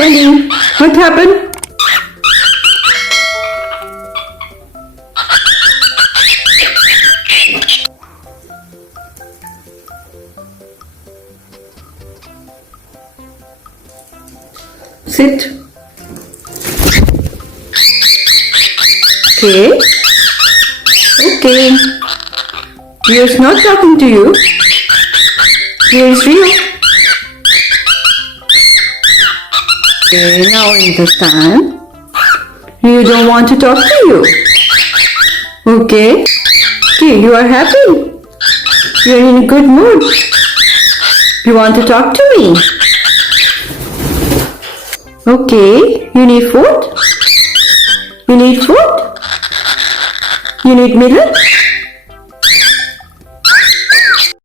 Candy, what happened? Sit. Okay. Okay. Rio's not talking to you. Where is Rio? Okay, now I understand. Rio don't want to talk to you. Okay. Okay, you are happy. You are in a good mood. You want to talk to me. Okay, you need food? You need food? You need milk?